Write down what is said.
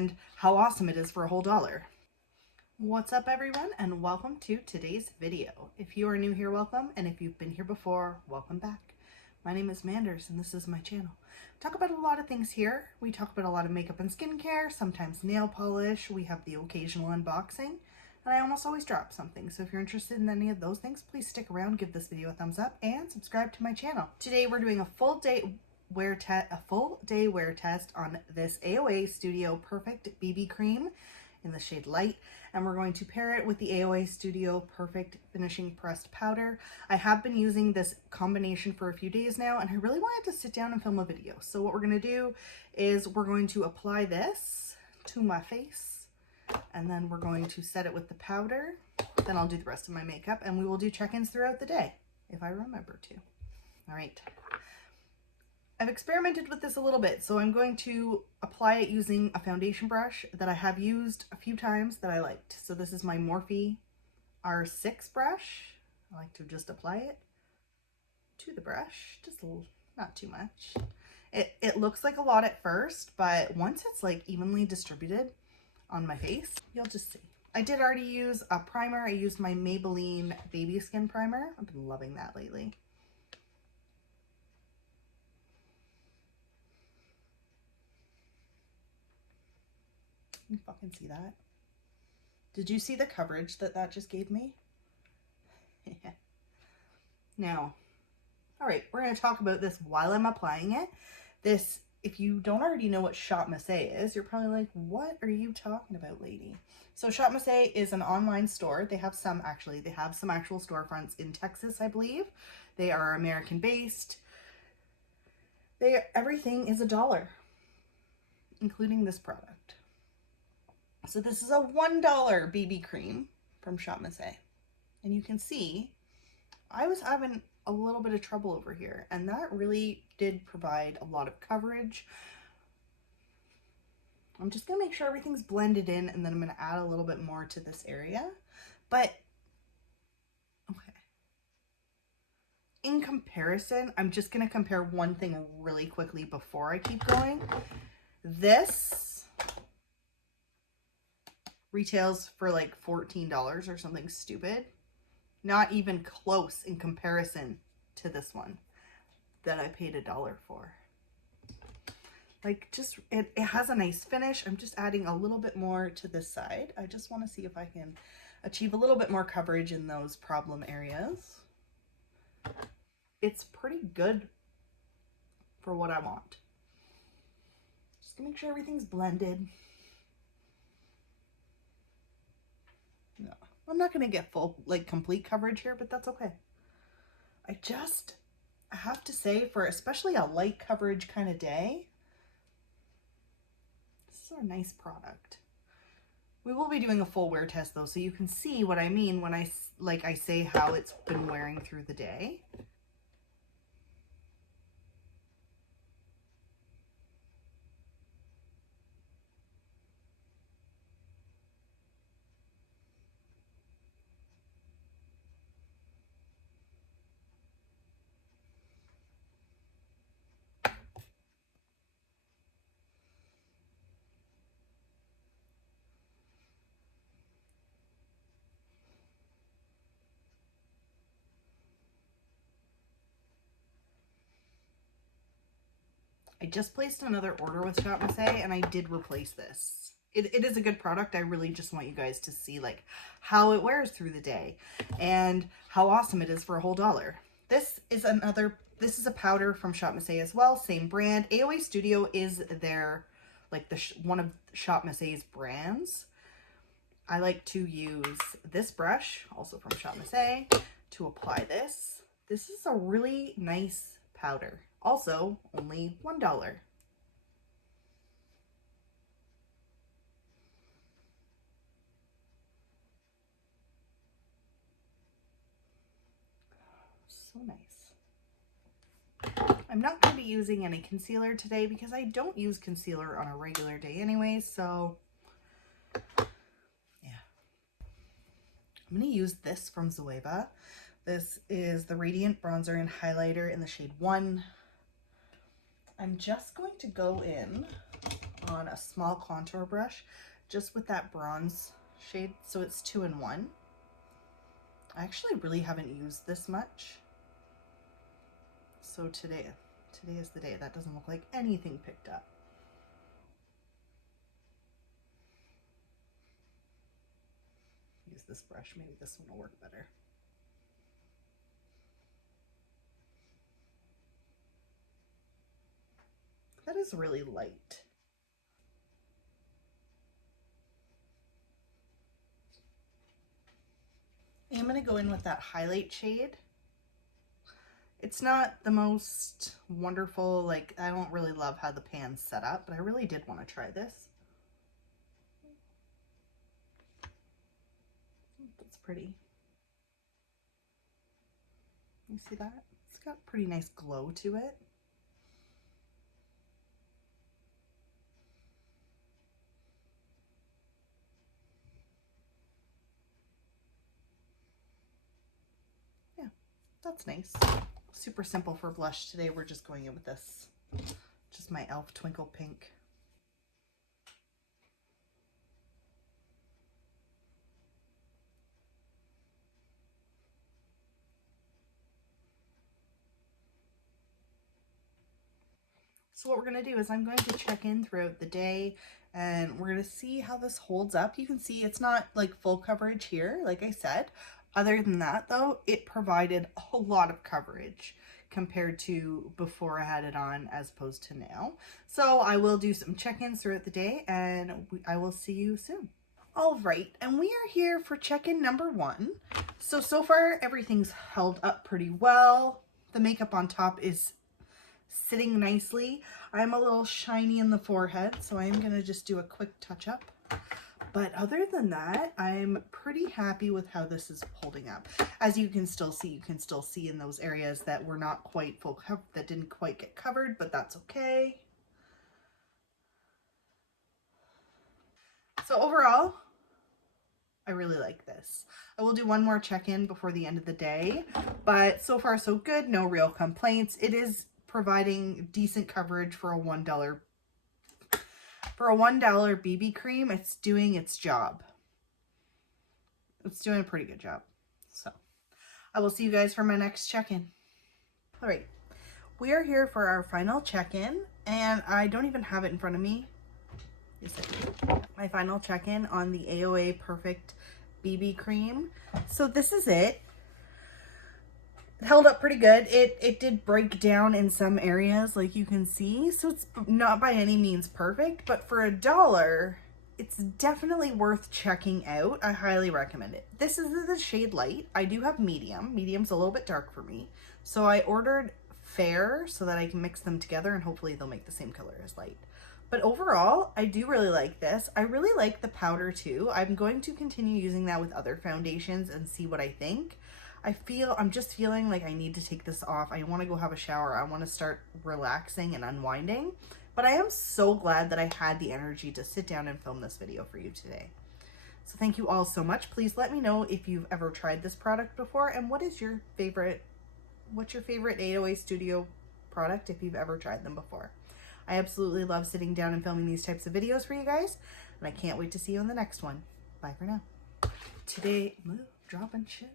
and how awesome it is for $1. What's up everyone, and welcome to today's video. If you are new here, welcome, and if you've been here before, welcome back. My name is Manders and this is my channel. We talk about a lot of things here. We talk about a lot of makeup and skincare, sometimes nail polish, we have the occasional unboxing, and I almost always drop something. So if you're interested in any of those things, please stick around, give this video a thumbs up, and subscribe to my channel. Today we're doing a full day wear test on this AOA Studio Perfect BB Cream in the shade Light, and we're going to pair it with the AOA Studio Perfect Finishing Pressed Powder. I have been using this combination for a few days now, and I really wanted to sit down and film a video. So what we're going to do is we're going to apply this to my face, and then we're going to set it with the powder. Then I'll do the rest of my makeup, and we will do check-ins throughout the day, if I remember to. All right. I've experimented with this a little bit, so I'm going to apply it using a foundation brush that I have used a few times that I liked. So this is my Morphe R6 brush. I like to just apply it to the brush, just a little, not too much. It looks like a lot at first, but once it's like evenly distributed on my face, you'll just see. I did already use a primer. I used my Maybelline Baby Skin Primer. I've been loving that lately. You fucking see that? Did you see the coverage that just gave me? Now, all right, we're going to talk about this while I'm applying it. This, if you don't already know what Shop Massé is, you're probably like, what are you talking about, lady? So Shop Massé is an online store. They have some actual storefronts in Texas, I believe. They are American based. Everything is $1, including this product. So this is a $1 BB cream from Shop Massé. And you can see I was having a little bit of trouble over here, and that really did provide a lot of coverage. I'm just gonna make sure everything's blended in, and then I'm gonna add a little bit more to this area. But okay, in comparison, I'm just gonna compare one thing really quickly before I keep going. This retails for like $14 or something stupid. Not even close in comparison to this one that I paid $1 for. Like, just, it has a nice finish. I'm just adding a little bit more to this side. I just want to see if I can achieve a little bit more coverage in those problem areas. It's pretty good for what I want. Just to make sure everything's blended. No, I'm not going to get full, like, complete coverage here, but that's okay. I have to say, for especially a light coverage kind of day, this is a nice product. We will be doing a full wear test though, so you can see what I mean when I say how it's been wearing through the day. I just placed another order with Shop Massé, and I did replace this. It is a good product. I really just want you guys to see like how it wears through the day and how awesome it is for $1. This is a powder from Shop Massé as well, same brand. AOA Studio is their, like, one of Shop Massé's brands. I like to use this brush, also from Shop Massé, to apply this. This is a really nice powder. Also, only $1. So nice. I'm not going to be using any concealer today because I don't use concealer on a regular day anyway, so yeah. I'm going to use this from Zoeva. This is the Radiant Bronzer and Highlighter in the shade 1. I'm just going to go in on a small contour brush just with that bronze shade, so it's 2 in 1. I actually really haven't used this much, so today is the day. That doesn't look like anything picked up. Use this brush, maybe this one will work better. That is really light. I'm going to go in with that highlight shade. It's not the most wonderful, like, I don't really love how the pan's set up, but I really did want to try this. That's pretty. You see that? It's got a pretty nice glow to it. Yeah, that's nice. Super simple for blush today. We're just going in with this, just my e.l.f. Twinkle Pink. So what we're going to do is I'm going to check in throughout the day and we're going to see how this holds up. You can see it's not like full coverage here, like I said. Other than that though, it provided a lot of coverage compared to before I had it on as opposed to now. So I will do some check-ins throughout the day and I will see you soon. All right, and we are here for check-in number 1. So far everything's held up pretty well. The makeup on top is sitting nicely. I'm a little shiny in the forehead, so I'm gonna just do a quick touch up. But other than that, I'm pretty happy with how this is holding up. As you can still see in those areas that were not quite full cover, that didn't quite get covered, but that's okay. So overall, I really like this. I will do one more check-in before the end of the day, but so far so good, no real complaints. It is providing decent coverage for a $1 BB cream. It's doing its job. It's doing a pretty good job. So I will see you guys for my next check-in. All right, we are here for our final check-in and I don't even have it in front of me. Yes, I do. My final check-in on the AOA Perfect BB cream. So this is it. It held up pretty good. It did break down in some areas, like you can see. So it's not by any means perfect, but for $1, it's definitely worth checking out. I highly recommend it. This is the shade light. I do have medium. Medium's a little bit dark for me. So I ordered fair so that I can mix them together and hopefully they'll make the same color as light. But overall, I do really like this. I really like the powder too. I'm going to continue using that with other foundations and see what I think. I'm just feeling like I need to take this off. I want to go have a shower. I want to start relaxing and unwinding. But I am so glad that I had the energy to sit down and film this video for you today. So thank you all so much. Please let me know if you've ever tried this product before and what's your favorite AOA Studio product if you've ever tried them before. I absolutely love sitting down and filming these types of videos for you guys, and I can't wait to see you on the next one. Bye for now. Today, dropping shit.